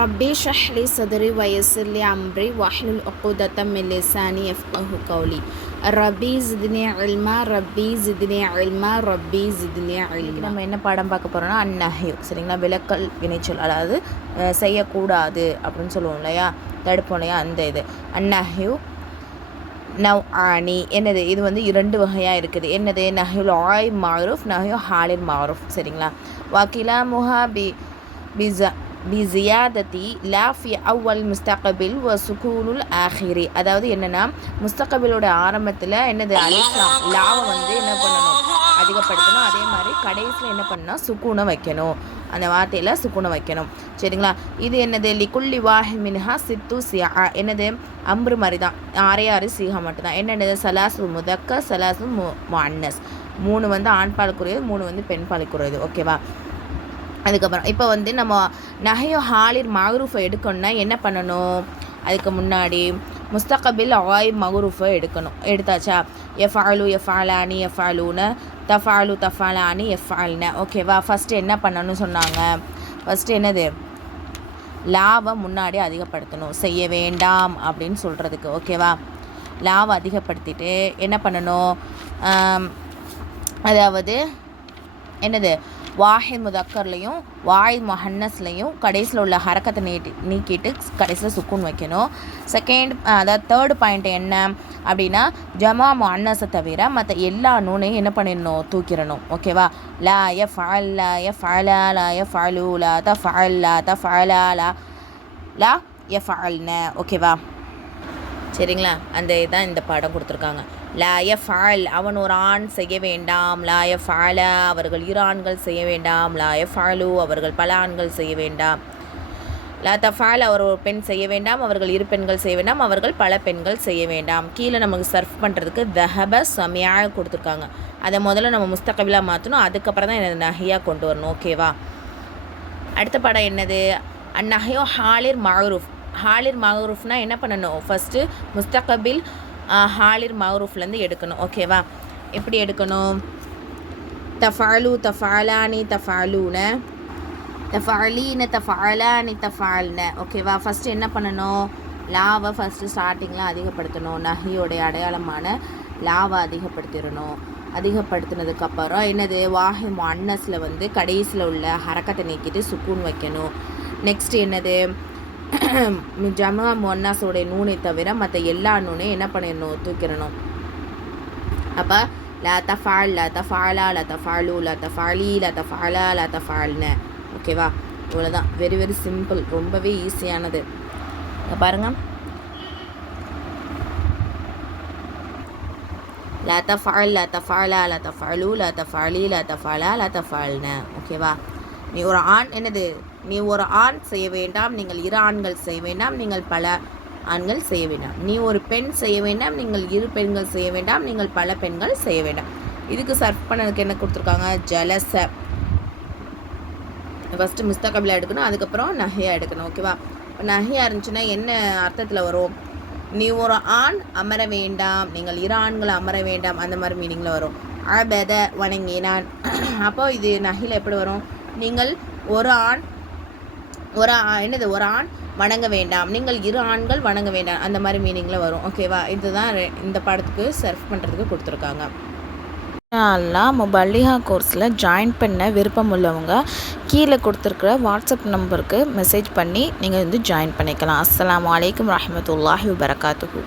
ரப்பி ஷ்ரஹ்லி சத்ரி வயஸ்ஸிர் லி அம்ரி வஹ்லுல் உக்தத்தம் மின் லிசானி யஃப்கஹு கௌலி. ரப்பி ஜித்னி இல்மா ரப்பி ஜித்னி இல்மா ரப்பி ஜித்னி இல்மா. நம்ம என்ன பாடம் பார்க்க போகிறோம்னா அந்நஹ்யு, சரிங்களா? விலக்கல் வினைச்சொல், அதாவது செய்யக்கூடாது அப்படின்னு சொல்லுவோம் இல்லையா, தடுப்போம் இல்லையா, அந்த இது அந்நஹ்யு நவ் ஆனி. என்னது இது வந்து இரண்டு வகையாக இருக்குது. என்னது? நஹ்யுல் ஆய் மாரூஃப், நஹ்யு ஹாலில் மாரூஃப், சரிங்களா? வாக்கிலா முஹா பிசியாதத்தி லா ஃபி அவ்வல் முஸ்தகபில் வ சுகூனுல் ஆஹிரி. அதாவது என்னென்னா, முஸ்தகபிலோட ஆரம்பத்தில் என்னது அலிஃப்லாம் லாவை வந்து என்ன பண்ணணும், அதிகப்படுத்தணும். அதே மாதிரி கடைசியில் என்ன பண்ணால் சுக்கூனை வைக்கணும், அந்த வார்த்தையில் சுக்கூனை வைக்கணும், சரிங்களா? இது என்னது? லிகுல்லி வாஹித் மின்ஹா சித்து சியா. என்னது? அம்பு மாதிரி தான், 6 சீகா மட்டும்தான். என்னென்னது? சலாசு முதக்க சலாசு முஅன்னஸ். 3 வந்து ஆண்பாலுக்குரியது, 3 வந்து பெண்பாலுக்குரியது, ஓகேவா? அதுக்கப்புறம் இப்போ வந்து நம்ம நஹ்யு ஹாலிர் மஅரூஃபை எடுக்கணும்னா என்ன பண்ணணும்? அதுக்கு முன்னாடி முஸ்தகபில் ஆய் மஅரூஃபை எடுக்கணும். எடுத்தாச்சா? எஃபாலு எஃபாலானி எஃபாலூன தஃபாலு தஃபாலானி எஃபால்ன, ஓகேவா? ஃபஸ்ட்டு என்ன பண்ணணும்னு சொன்னாங்க? ஃபஸ்ட்டு என்னது? லாவை முன்னாடி அதிகப்படுத்தணும், செய்ய வேண்டாம் அப்படின்னு சொல்கிறதுக்கு, ஓகேவா? லாவை அதிகப்படுத்திட்டு என்ன பண்ணணும்? அதாவது என்னது? வாஹித் முதக்கர்லையும் வாஹித் முஹன்னஸ்லையும் கடைசியில் உள்ள ஹரக்கத்தை நீக்கிட்டு கடைசியில் சுக்கூன் வைக்கணும். செகண்ட், அதாவது தேர்டு பாயிண்ட் என்ன அப்படின்னா, ஜமா முஅன்னஸை தவிர மற்ற எல்லா நூனையும் என்ன பண்ணிடணும்? தூக்கிடணும், ஓகேவா? லா யஃபஅல் லா யஃபஅலா லா யஃபஅலு லா தஃபஅல் லா தஃபஅலா லா யஃபஅல்ன, ஓகேவா? சரிங்களா? அந்த இதுதான் இந்த பாடம் கொடுத்துருக்காங்க. லா யஃபஅல் அவன் ஒரு ஆண் செய்ய வேண்டாம், லா யஃபஅல அவர்கள் இரு ஆண்கள் செய்ய வேண்டாம், லா யஃபஅலு அவர்கள் பல ஆண்கள் செய்ய வேண்டாம், லா தஃபஅல் அவர் ஒரு பெண் செய்ய வேண்டாம், அவர்கள் இரு பெண்கள் செய்ய வேண்டாம், அவர்கள் பல பெண்கள் செய்ய வேண்டாம். கீழே நமக்கு சர்ஃப் பண்ணுறதுக்கு தஹப சமியா கொடுத்துருக்காங்க. அதை முதல்ல நம்ம முஸ்தகபிலாக மாற்றணும், அதுக்கப்புறம் தான் எனக்கு நஹியாக கொண்டு வரணும், ஓகேவா? அடுத்த பாடம் என்னது? அந்நஹ்யு ஹாலிர் மஅரூஃப். ஹாலிர் மஅரூஃப்னால் என்ன பண்ணணும்? ஃபஸ்ட்டு முஸ்தகபில் ஹாலிர் மஅரூஃப்லேருந்து எடுக்கணும், ஓகேவா? எப்படி எடுக்கணும்? தஃபாலு தஃபாலானி தஃபாலூன தஃபாலீன தஃபாலானி தஃபால்ன, ஓகேவா? ஃபஸ்ட்டு என்ன பண்ணணும்? லாவை ஃபஸ்ட்டு ஸ்டார்டிங்கில் அதிகப்படுத்தணும். நஹியோடைய அடையாளமான லாவை அதிகப்படுத்திடணும். அதிகப்படுத்தினதுக்கப்புறம் என்னது? வாஹித் முஅன்னஸில் வந்து கடைசியில் உள்ள ஹரக்கத்தை நீக்கிட்டு சுக்கூன் வைக்கணும். நெக்ஸ்ட்டு என்னது? ஜமா முஅன்னஸோடைய நூனை தவிர மற்ற எல்லா நூனையும் என்ன பண்ணிடணும்? தூக்கிடணும். அப்போ லா தஃபஅல் லா தஃபஅலா லா தஃபஅலு லா தஃபஅலி லா தஃபஅலா லா தஃபஅல்ன, ஓகேவா? இவ்வளோதான். வெரி வெரி சிம்பிள், ரொம்பவே ஈஸியானது. பாருங்கள், லா தஃபஅல் லா தஃபஅலா லா தஃபஅலு லா தஃபஅலி லா தஃபஅலா லா தஃபஅல்ன, ஓகேவா? நீ ஒரு ஆண், என்னது? நீ ஒரு ஆண் செய்ய வேண்டாம், நீங்கள் இரு ஆண்கள் செய்ய வேண்டாம், நீங்கள் பல ஆண்கள் செய்ய வேண்டாம். நீ ஒரு பெண் செய்ய வேண்டாம், நீங்கள் இரு பெண்கள் செய்ய வேண்டாம், நீங்கள் பல பெண்கள் செய்ய வேண்டாம். இதுக்கு சர்ஃப் பண்ணதுக்கு என்ன கொடுத்துருக்காங்க? ஜலச. ஃபஸ்ட்டு முஸ்தகபிலா எடுக்கணும், அதுக்கப்புறம் நஹியா எடுக்கணும், ஓகேவா? இப்போ நஹியா இருந்துச்சுன்னா என்ன அர்த்தத்தில் வரும்? நீ ஒரு ஆண் அமர வேண்டாம், நீங்கள் இரு ஆண்கள் அமர வேண்டாம், அந்த மாதிரி மீனிங்கில் வரும். அபத வணங்கினான். அப்போ இது நஹியில் எப்படி வரும்? நீங்கள் ஒரு ஆண் என்னது? ஒரு ஆண் வணங்க வேண்டாம், நீங்கள் இரு ஆண்கள் வணங்க வேண்டாம், அந்த மாதிரி மீனிங்கில் வரும், ஓகேவா? இதுதான் இந்த பாடத்துக்கு சர்ஃப் பண்ணுறதுக்கு கொடுத்துருக்காங்க. முபல்லிஹா கோர்ஸில் ஜாயின் பண்ண விருப்பம் உள்ளவங்க கீழே கொடுத்துருக்குற வாட்ஸ்அப் நம்பருக்கு மெசேஜ் பண்ணி நீங்கள் வந்து ஜாயின் பண்ணிக்கலாம். அஸ்ஸலாமு அலைக்கும் வரஹ்மத்துல்லாஹி வபரகாத்துஹு.